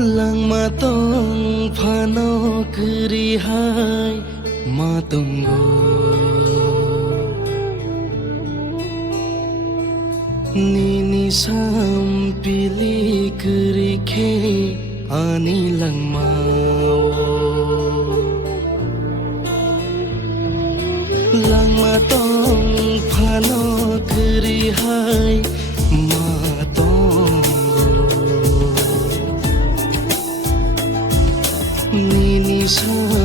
Lang matong phano kiri hai matunggo Nini sam pili kiri ke ani lang mau Lang matong phano kiri hai matunggo Nini sam